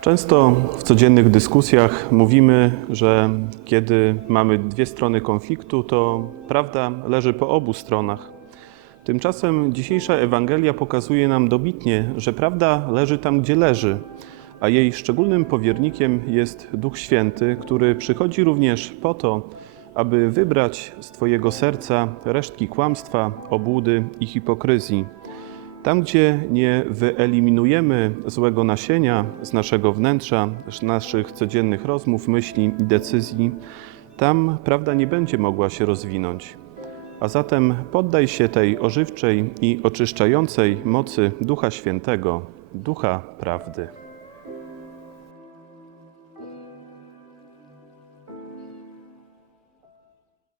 Często w codziennych dyskusjach mówimy, że kiedy mamy dwie strony konfliktu, to prawda leży po obu stronach. Tymczasem dzisiejsza Ewangelia pokazuje nam dobitnie, że prawda leży tam, gdzie leży, a jej szczególnym powiernikiem jest Duch Święty, który przychodzi również po to, aby wybrać z Twojego serca resztki kłamstwa, obłudy i hipokryzji. Tam, gdzie nie wyeliminujemy złego nasienia z naszego wnętrza, z naszych codziennych rozmów, myśli i decyzji, tam prawda nie będzie mogła się rozwinąć. A zatem poddaj się tej ożywczej i oczyszczającej mocy Ducha Świętego, Ducha Prawdy.